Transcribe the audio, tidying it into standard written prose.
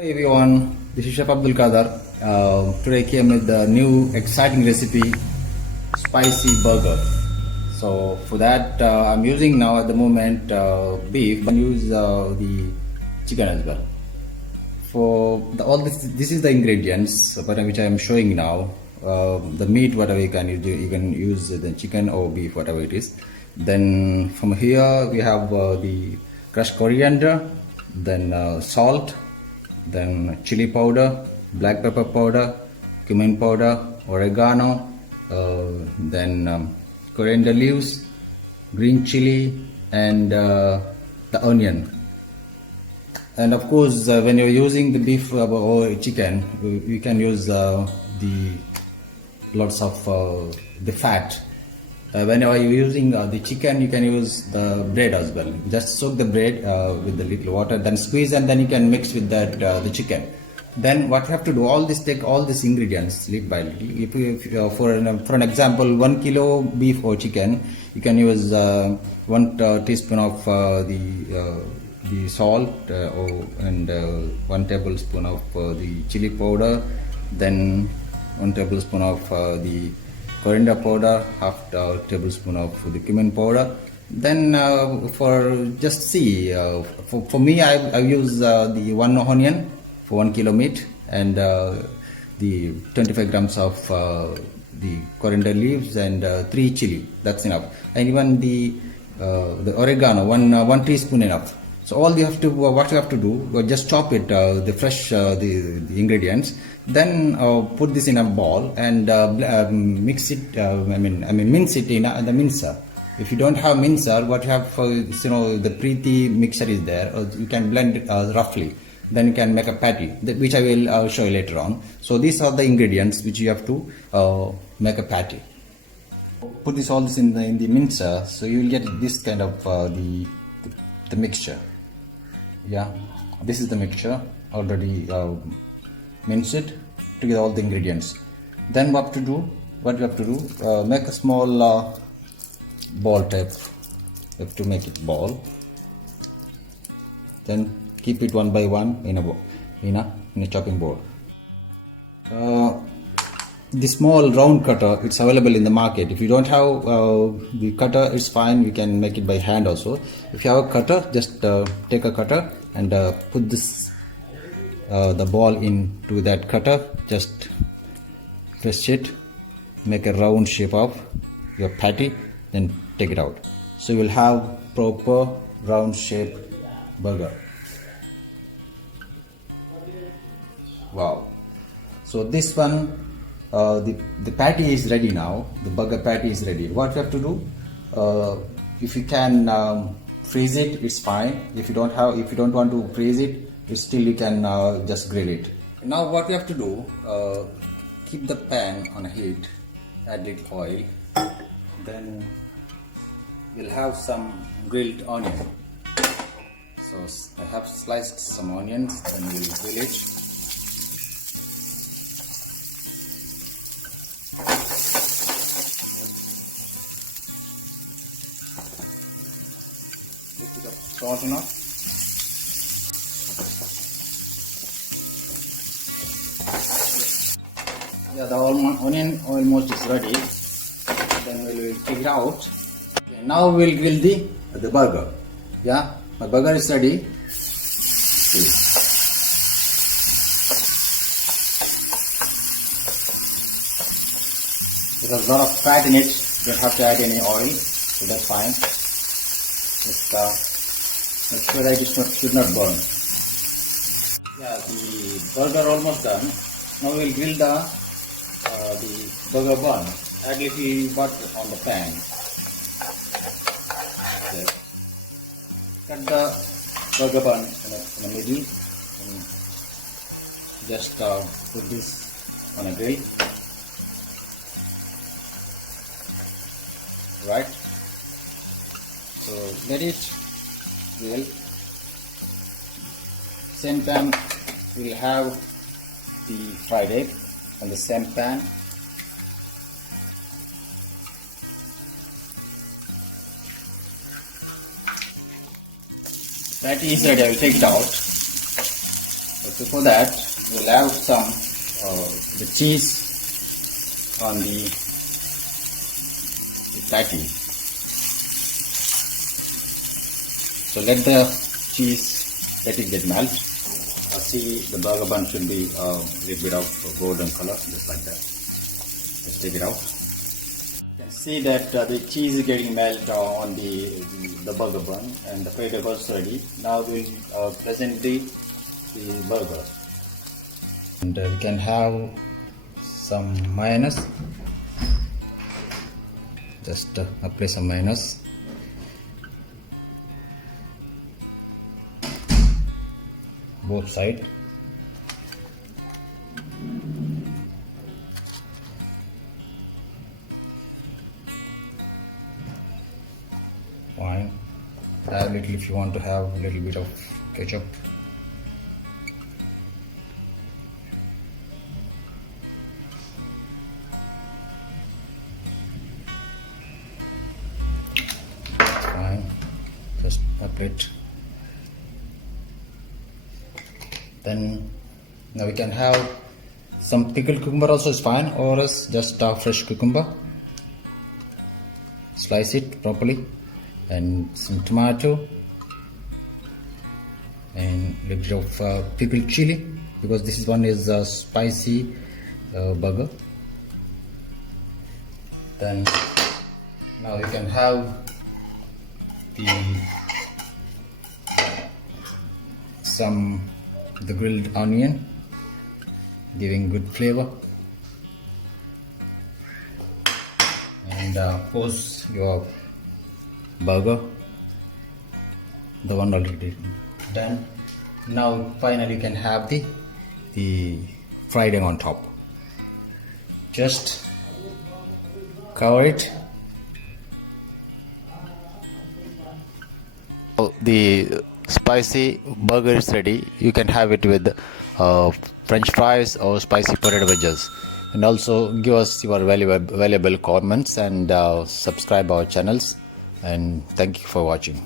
Hey everyone, this is Chef Abdul Khadher. Today I came with the new exciting recipe, spicy burger. So for that I'm using now at the moment beef, but I use the chicken as well. For all this is the ingredients which I am showing now. The meat, whatever you can use the chicken or beef, whatever it is. Then from here we have the crushed coriander, then salt, then chili powder, black pepper powder, cumin powder, oregano, then coriander leaves, green chili, and the onion. And of course, when you're using the beef or chicken, you can use the lots of the fat. Whenever you're using the chicken, you can use the bread as well. Just soak the bread with the little water, then squeeze, and then you can mix with that the chicken. Then what you have to do, take all these ingredients little by little. If for an example, 1 kilo beef or chicken, you can use 1 teaspoon of the salt and 1 tablespoon of the chili powder, then 1 tablespoon of the coriander powder, half tablespoon of the cumin powder. Then for just see, for me I use the 1 onion for 1 kilo meat, and the 25 grams of the coriander leaves, and 3 chili. That's enough. And even the oregano, 1 teaspoon enough. So all you have to, what you have to do, just chop it, the fresh the ingredients. Then put this in a bowl and mix it. Mince it in the mincer. If you don't have mincer, what you have, the preeti mixture is there. You can blend it roughly. Then you can make a patty, which I will show you later on. So these are the ingredients which you have to make a patty. Put all this in the mincer, so you will get this kind of the mixture. Yeah, this is the mixture already minced it together, all the ingredients. Then what you have to do, make a small ball type. You have to make it ball. Then keep it one by one in a chopping board. The small round cutter, it's available in the market. If you don't have the cutter, it's fine. We can make it by hand also. If you have a cutter, just take a cutter and put this the ball into that cutter. Just press it, make a round shape of your patty, then take it out. So you will have proper round shape burger. Wow! So this one. The patty is ready now. The burger patty is ready. What you have to do, if you can freeze it, it's fine. If you don't want to freeze it, still you can just grill it. Now what you have to do, keep the pan on heat, add little oil, then you'll have some grilled onion. So I have sliced some onions, then we'll grill it. Salt enough. Yeah, the onion almost is ready. Then we will take it out. Okay, now we'll grill the burger. Yeah, my burger is ready. It has a lot of fat in it. You don't have to add any oil, so that's fine. Just make sure that it should not burn. Yeah, the burger almost done. Now we'll grill the burger bun. Add little butter on the pan. Okay. Cut the burger bun in the middle. And just put this on a grill. Right. So let it grill. Same time we'll have the fried egg on the same pan. The patty is ready. I will take it out. Before that, we'll have some the cheese on the patty. So let the cheese, let it get melt. See, the burger bun should be a little bit of golden color, just like that. Let's take it out. You can see that the cheese is getting melted on the burger bun, and the fry is also ready. Now we'll present the burger, and we can have some mayonnaise. Just apply some mayonnaise. Both sides. Fine. Add a little if you want to have a little bit of ketchup. Fine. Just apply it. Then now we can have some pickled cucumber also is fine, or else just fresh cucumber. Slice it properly, and some tomato, and a little bit of pickled chili, because this one is a spicy burger. Then now you can have the grilled onion, giving good flavor, and post your burger, the one already done. Now finally you can have the fried egg on top. Just cover it. The spicy burger is ready. You can have it with French fries or spicy potato wedges. And also give us your valuable comments, and subscribe our channels. And thank you for watching.